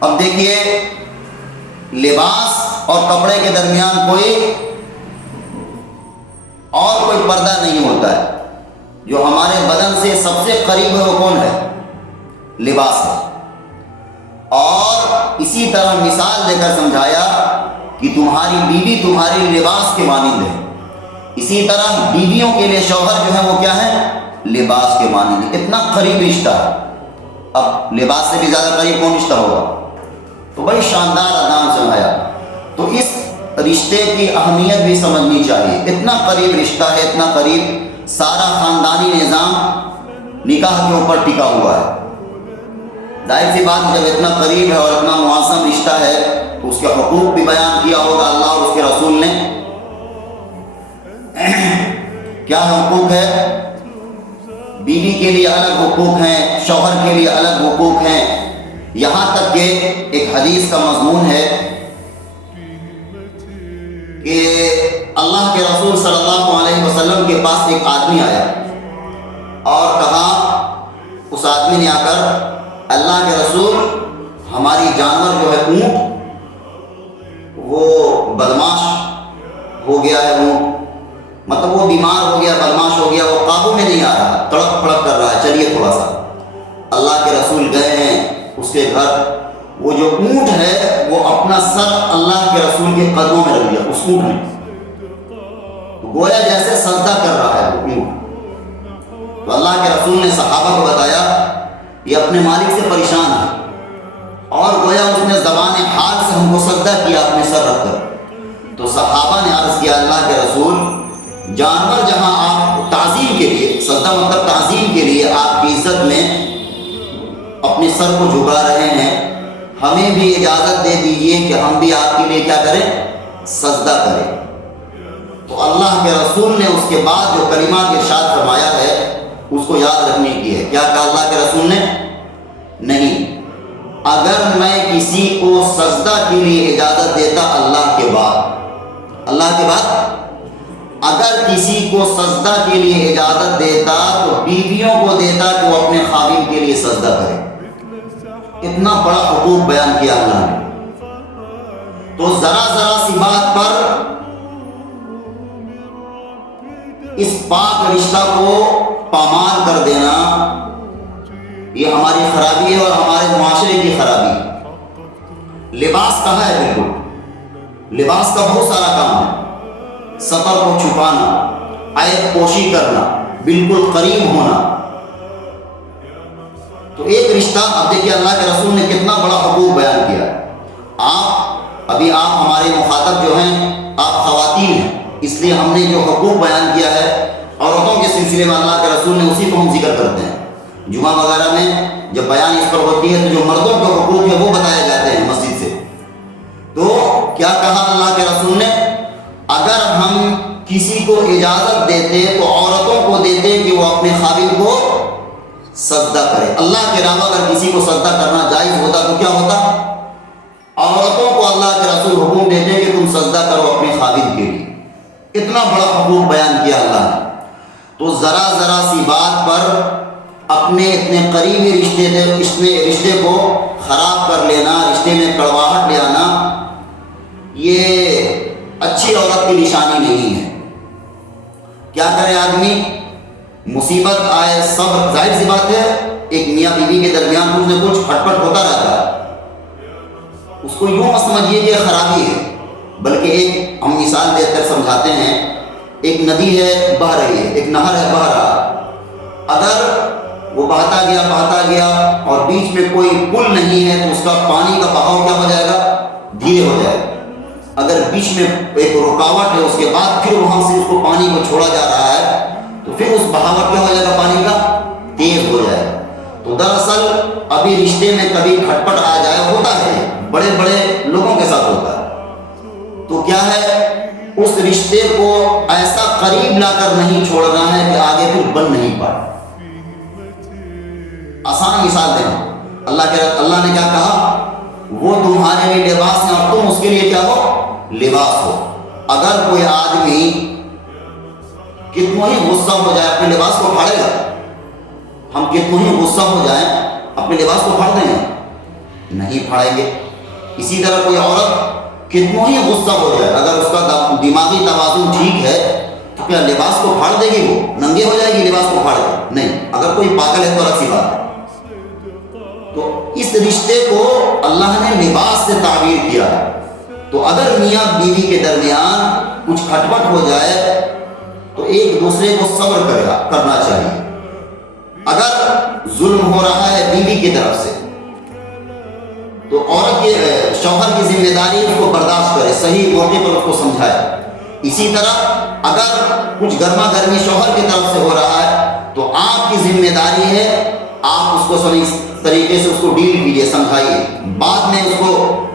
اب دیکھیے، لباس اور کپڑے کے درمیان کوئی پردہ نہیں ہوتا ہے۔ جو ہمارے بدن سے سب سے قریب ہے وہ کون ہے؟ لباس ہے۔ اور اسی طرح مثال دے کر سمجھایا کہ تمہاری بیوی تمہارے لباس کے مانند ہے، اسی طرح بیویوں کے لیے شوہر جو ہے وہ کیا ہے؟ لباس کے مانند ہے۔ اتنا قریب رشتہ ہے۔ اب لباس سے بھی زیادہ قریب کون رشتہ ہوگا؟ تو بڑی شاندار انداز سمجھایا۔ تو اس رشتے کی اہمیت بھی سمجھنی چاہیے۔ اتنا قریب رشتہ ہے، اتنا قریب، سارا خاندانی نظام نکاح کے اوپر ٹکا ہوا ہے۔ ظاہر سی بات، جب اتنا قریب ہے اور اتنا معظم رشتہ ہے تو اس کے حقوق بھی بیان کیا ہوگا اللہ اور اس کے رسول نے۔ کیا حقوق ہے؟ بیوی کے لیے الگ حقوق ہیں، شوہر کے لیے الگ حقوق ہیں، یہاں تک کہ ایک حدیث کا مضمون ہے کہ اللہ کے رسول صلی اللہ علیہ وسلم کے پاس ایک آدمی آیا اور کہا، اس آدمی نے آ کر، اللہ کے رسول، ہماری جانور جو ہے اونٹ، وہ بدماش ہو گیا ہے، اونٹ مطلب وہ بیمار ہو گیا، بدماش ہو گیا، وہ قابو میں نہیں آ رہا، تڑپ پھڑپ کر رہا ہے، چلیے تھوڑا سا۔ اللہ کے رسول گئے ہیں اس کے گھر، وہ جو اونٹ ہے وہ اپنا سر اللہ کے رسول کے قدموں میں رکھ دیا، اس اونٹ نے، گویا جیسے سجدہ کر رہا ہے وہ اونٹ۔ تو اللہ کے رسول نے صحابہ کو بتایا یہ اپنے مالک سے پریشان ہے، اور گویا اس نے زبان حال سے ہم کو سجدہ کیا اپنے سر رکھ کر۔ تو صحابہ نے عرض کیا، اللہ کے رسول، جانور جہاں آپ تعظیم کے لیے، سجدہ مطلب تعظیم کے لیے آپ کی عزت میں اپنے سر کو جھکا رہے ہیں، ہمیں بھی اجازت دے دیجئے کہ ہم بھی آپ کے لیے کیا کریں؟ سجدہ کریں۔ تو اللہ کے رسول نے اس کے بعد جو کلمات ارشاد فرمایا ہے اس کو یاد رکھنے کی ہے۔ کیا کہا اللہ کے رسول نے؟ نہیں، اگر میں کسی کو سجدہ کے لیے اجازت دیتا اللہ کے بعد اگر کسی کو سجدہ کے لیے اجازت دیتا تو بیویوں کو دیتا کہ وہ اپنے خاوند کے لیے سجدہ کرے۔ اتنا بڑا حقوق بیان کیا اللہ نے۔ تو ذرا سی بات پر اس پاک رشتہ کو پامال کر دینا، یہ ہماری خرابی ہے اور ہمارے معاشرے کی خرابی ہے۔ لباس کہاں ہے؟ بالکل لباس کا بہت سارا کام ہے، سطر کو چھپانا، عیب پوشی کرنا، بالکل قریب ہونا۔ تو ایک رشتہ، اب دیکھیے اللہ کے رسول نے کتنا بڑا حقوق بیان کیا۔ ابھی آپ ہمارے مخاطب جو ہیں آپ خواتین ہیں، اس لیے ہم نے جو حقوق بیان کیا ہے عورتوں کے سلسلے میں اللہ کے رسول نے اسی کو ہم ذکر کرتے ہیں۔ جمعہ وغیرہ میں جب بیان اس پر ہوتی ہے تو جو مردوں کے حقوق ہیں وہ بتائے جاتے ہیں مسجد سے۔ تو کیا کہا اللہ کے رسول نے؟ اگر ہم کسی کو اجازت دیتے تو عورتوں کو دیتے کہ وہ اپنے خاوند کو سجدہ کرے۔ اللہ کے علاوہ اگر کسی کو سجدہ کرنا جائز ہوتا تو کیا ہوتا؟ عورتوں کو اللہ کے رسول حکم دیتے کہ تم سجدہ کرو اپنے خاوند کے لیے۔ اتنا بڑا حقوق بیان کیا اللہ نے۔ تو ذرا سی بات پر اپنے اتنے قریبی رشتے کو خراب کر لینا، رشتے میں کڑواہٹ لے آنا، یہ اچھی عورت کی نشانی نہیں ہے۔ کیا کرے آدمی؟ مصیبت آئے صبر، ظاہر سی بات ہے ایک میاں بیوی کے درمیان کچھ نہ کچھ کھٹ پٹ ہوتا رہتا ہے، اس کو یوں مت سمجھیے کہ خرابی ہے، بلکہ ایک ہم مثال دے کر سمجھاتے ہیں، ایک ندی ہے بہہ رہی ہے، ایک نہر ہے بہہ رہا، اگر وہ بہتا گیا اور بیچ میں کوئی پل نہیں ہے تو اس کا پانی کا بہاؤ کیا ہو جائے گا؟ دھیرے ہو جائے گا۔ اگر بیچ میں ایک رکاوٹ ہے اس کے بعد پھر وہاں سے اس کو پانی کو چھوڑا جا رہا ہے تو پھر اس بہاوٹ کیا ہو جائے گا؟ پانی کا تیز ہو جائے گا۔ تو دراصل ابھی رشتے میں کبھی کھٹ پٹ آ جائے، ہوتا ہے، بڑے لوگوں کے ساتھ ہوتا ہے، تو کیا ہے اس رشتے کو ایسا قریب لا کر نہیں چھوڑنا ہے کہ آگے پھر بن نہیں پائے۔ آسان مثال دینا، اللہ نے کیا کہا؟ وہ تمہارے لیے لباس ہے اور تم اس کے لیے کیا ہو؟ لباس ہو۔ اگر کوئی آدمی کتنا ہی غصہ ہو جائے اپنے لباس کو پھاڑے گا؟ ہم کتنا ہی غصہ ہو جائیں اپنے لباس کو پھاڑ دیں گے؟ نہیں پھاڑیں گے۔ اسی طرح کوئی عورت کتنا ہی غصہ ہو جائے، اگر اس کا دماغی توازن ٹھیک ہے تو کیا لباس کو پھاڑ دے گی؟ وہ ننگے ہو جائے گی لباس کو پھاڑ کے؟ نہیں۔ اگر کوئی پاگل ہے تو الگ سی بات ہے۔ تو اس رشتے کو اللہ نے لباس سے تعبیر کیا ہے۔ تو اگر میاں بیوی کے درمیان کچھ کھٹپٹ ہو جائے تو ایک دوسرے کو صبر کرنا چاہیے۔ اگر ظلم ہو رہا ہے بیوی کی طرف سے تو عورت کے شوہر کی ذمہ داری اس کو برداشت کرے، صحیح موقع پر اس کو سمجھائے۔ اسی طرح اگر کچھ گرما گرمی شوہر کی طرف سے ہو رہا ہے تو آپ کی ذمہ داری ہے آپ اس کو صحیح طریقے سے اس کو ڈیل کیجیے، سمجھائیے، بعد میں اس کو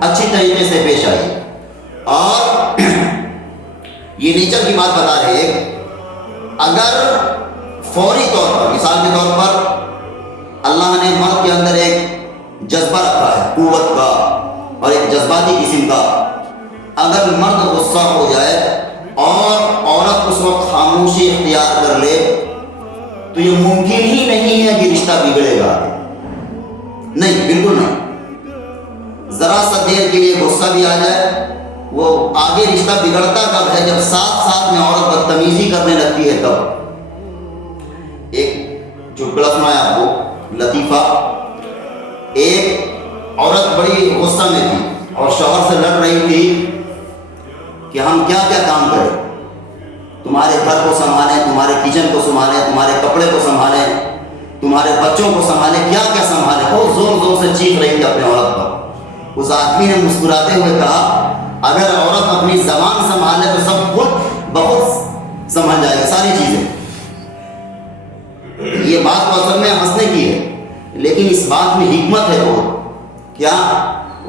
اچھی طریقے سے پیش آئیے۔ اور یہ نیچر کی بات بتا رہے ہیں، اگر فوری طور پر، مثال کے طور پر اللہ نے مرد کے اندر ایک جذبہ رکھا ہے قوت کا اور ایک جذباتی قسم کا، اگر مرد غصہ ہو جائے اور عورت اس وقت خاموشی اختیار کر لے تو یہ ممکن ہی نہیں ہے کہ رشتہ بگڑے گا۔ نہیں، بالکل نہیں۔ ذرا سا دیر کے لیے غصہ بھی آ جائے، وہ آگے رشتہ بگڑتا کب ہے؟ جب ساتھ ساتھ میں عورت بدتمیزی کرنے لگتی ہے تب۔ ایک چٹکلا سنایا آپ کو، لطیفہ۔ ایک عورت بڑی غصہ میں تھی اور شوہر سے لڑ رہی تھی کہ ہم کیا کیا کام کریں، تمہارے گھر کو سنبھالیں، تمہارے کچن کو سنبھالیں، تمہارے کپڑے کو سنبھالیں، تمہارے بچوں کو سنبھالیں، کیا کیا سنبھالیں۔ بہت زور زور سے چیخ رہی تھی اپنے عورت پر۔ اس آدمی نے مسکراتے ہوئے کہا اگر عورت اپنی زبان سنبھالے تو سب خود بہت سنبھل جائے گی، ساری چیزیں۔ یہ بات تو اصل میں ہنسنے کی ہے، لیکن اس بات میں حکمت ہے بہت۔ کیا؟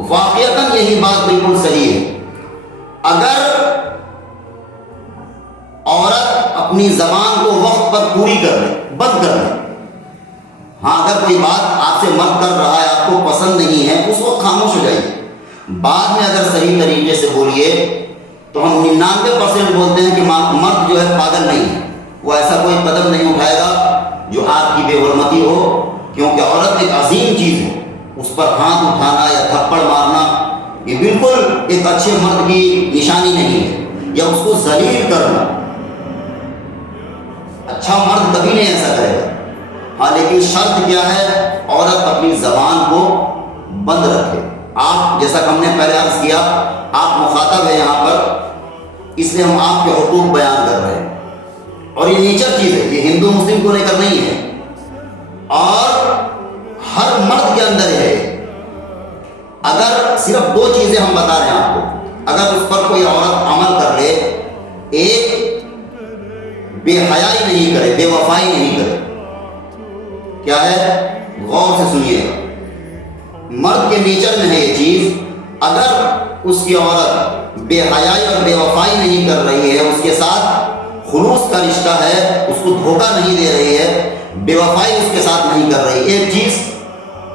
واقعتاً یہی بات بالکل صحیح ہے۔ اگر عورت اپنی زبان کو وقت پر پوری کر لے، بند کر لے، ہاں اگر کوئی بات آپ سے مرد کر رہا ہے، آپ کو پسند نہیں ہے، اس وقت خاموش ہو جائیے، بعد میں اگر صحیح طریقے سے بولیے تو ہم 99% بولتے ہیں کہ مرد جو ہے پاگل نہیں ہے، وہ ایسا کوئی قدم نہیں اٹھائے گا جو آپ کی بے حرمتی ہو، کیونکہ عورت ایک عظیم چیز ہے، اس پر ہاتھ اٹھانا یا تھپڑ مارنا یہ بالکل ایک اچھے مرد کی نشانی نہیں ہے، یا اس کو ذلیل کرنا۔ اچھا مرد کبھی نہیں ایسا کرے گا۔ ہاں لیکن شرط کیا ہے؟ عورت اپنی زبان کو بند رکھے۔ آپ جیسا کہ ہم نے پہلے عرض کیا، آپ مخاطب ہیں یہاں پر، اس لیے ہم آپ کے حقوق بیان کر رہے ہیں، اور یہ نیچر چیز ہے، یہ ہندو مسلم کو لے کر نہیں ہے، اور ہر مرد کے اندر ہے۔ اگر صرف دو چیزیں ہم بتا رہے ہیں آپ کو، اگر اس پر کوئی عورت عمل کر لے، ایک بے حیائی نہیں کرے، بے وفائی نہیں کرے، کیا ہے؟ غور سے سنیے گا، مرد کے نیچر میں ہے یہ چیز۔ اگر اس کی عورت بے حیائی اور بے وفائی نہیں کر رہی ہے، اس کے ساتھ خلوص کا رشتہ ہے، اس کو دھوکہ نہیں دے رہی ہے، بے وفائی اس کے ساتھ نہیں کر رہی، ایک چیز،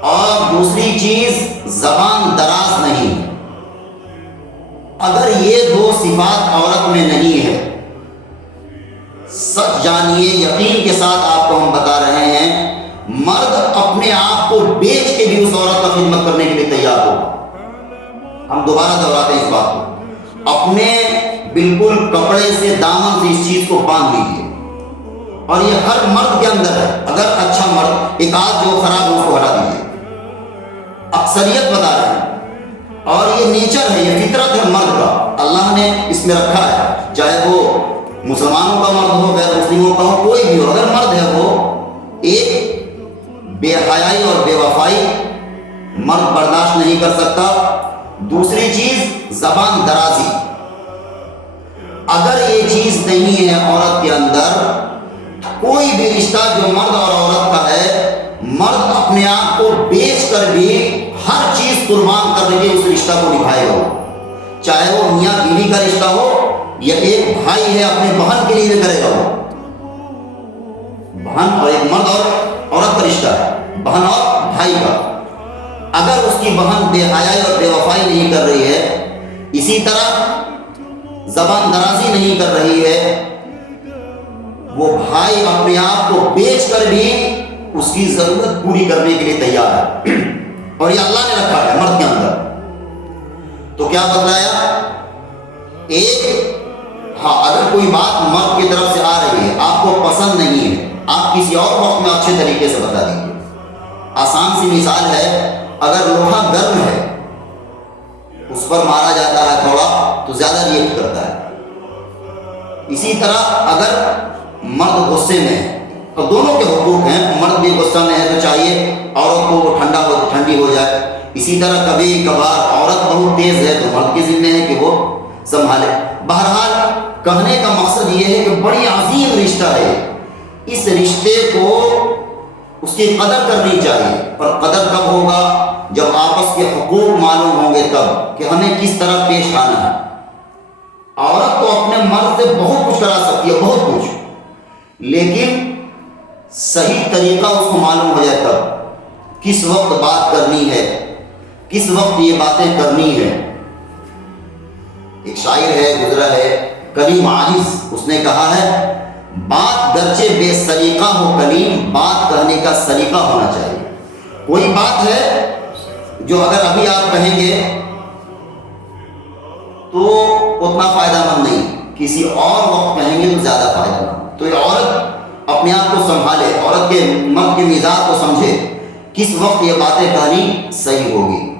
اور دوسری چیز زبان دراز نہیں۔ اگر یہ دو صفات عورت میں نہیں ہے، سچ جانیے، یقین کے ساتھ آپ کو ہم بتا رہے ہیں، مرد اپنے آپ کو بیچ کے بھی اس عورت کا خدمت کرنے کے لیے تیار ہو۔ ہم دوبارہ دہراتے ہیں اس بات کو، اپنے بالکل کپڑے سے، دامن سے اس چیز کو باندھ لیجیے، اور یہ ہر مرد کے اندر ہے۔ اگر اچھا مرد، ایک آدھ جو خراب ہے اس کو ہٹا دیجیے، اکثریت بتا رہے ہیں، اور یہ نیچر ہے، یہ فطرت ہے مرد کا، اللہ نے اس میں رکھا ہے، چاہے وہ مسلمانوں کا مرد ہو، غیر مسلموں کا ہو، کوئی بھی ہو، اگر مرد ہے وہ ایک بے حیائی اور بے وفائی مرد برداشت نہیں کر سکتا۔ دوسری چیز زبان درازی، اگر یہ چیز نہیں ہے عورت کے اندر، کوئی بھی رشتہ جو مرد اور عورت کا ہے، مرد اپنے آپ کو بیچ کر بھی ہر چیز قربان کر کے اس رشتہ کو نبھائے گا، چاہے وہ میاں بیوی کا رشتہ ہو یا ایک بھائی ہے اپنے بہن کے لیے کرے گا، وہ بہن اور ایک مرد اور عورت کا رشتہ ہے، بہن اور بھائی کا۔ اگر اس کی بہن بے حیائی اور بے وفائی نہیں کر رہی ہے، اسی طرح زبان درازی نہیں کر رہی ہے، وہ بھائی اپنے آپ کو بیچ کر بھی اس کی ضرورت پوری کرنے کے لیے تیار ہے۔ اور یہ اللہ نے رکھا ہے مرد کے اندر. تو کیا بتلایا؟ ایک ہاں اگر کوئی بات مرد کی طرف سے آ رہی ہے آپ کو پسند نہیں ہے، آپ کسی اور وقت میں اچھے طریقے سے بتا دیجیے. آسان سی مثال ہے، اگر لوہا گرم ہے اس پر مارا جاتا ہے تھوڑا تو زیادہ ریئیکٹ کرتا ہے. اسی طرح اگر مرد غصے میں ہے اور دونوں کے حقوق ہیں، مرد بھی غصہ میں ہے تو چاہیے عورت کو وہ ٹھنڈی ہو جائے. اسی طرح کبھی کبھار عورت بہت تیز ہے تو مرد کے ذمہ ہے کہ وہ سنبھالے. بہرحال کہنے کا مقصد یہ ہے کہ بڑی عظیم رشتہ ہے، اس رشتے کو اس کی قدر کرنی چاہیے. اور قدر کب ہوگا؟ جب آپس کے حقوق معلوم ہوں گے، تب کہ ہمیں کس طرح پیش آنا ہے. عورت تو اپنے مرد سے بہت کچھ کرا سکتی ہے، بہت کچھ، لیکن صحیح طریقہ اس کو معلوم ہو جائے تب کس وقت بات کرنی ہے، کس وقت یہ باتیں کرنی ہے. ایک شاعر ہے گزرا ہے کلیم عاجز، اس نے کہا ہے بات گرچہ بے سلیقہ ہو کلیم، بات کہنے کا سلیقہ ہونا چاہیے. کوئی بات ہے جو اگر ابھی آپ کہیں گے تو اتنا فائدہ مند نہیں، کسی اور وقت کہیں گے تو زیادہ فائدہ مند. تو یہ عورت اپنے آپ کو سنبھالے، عورت کے مرد کے مزاج کو سمجھے، کس وقت یہ باتیں کہانی صحیح ہوگی.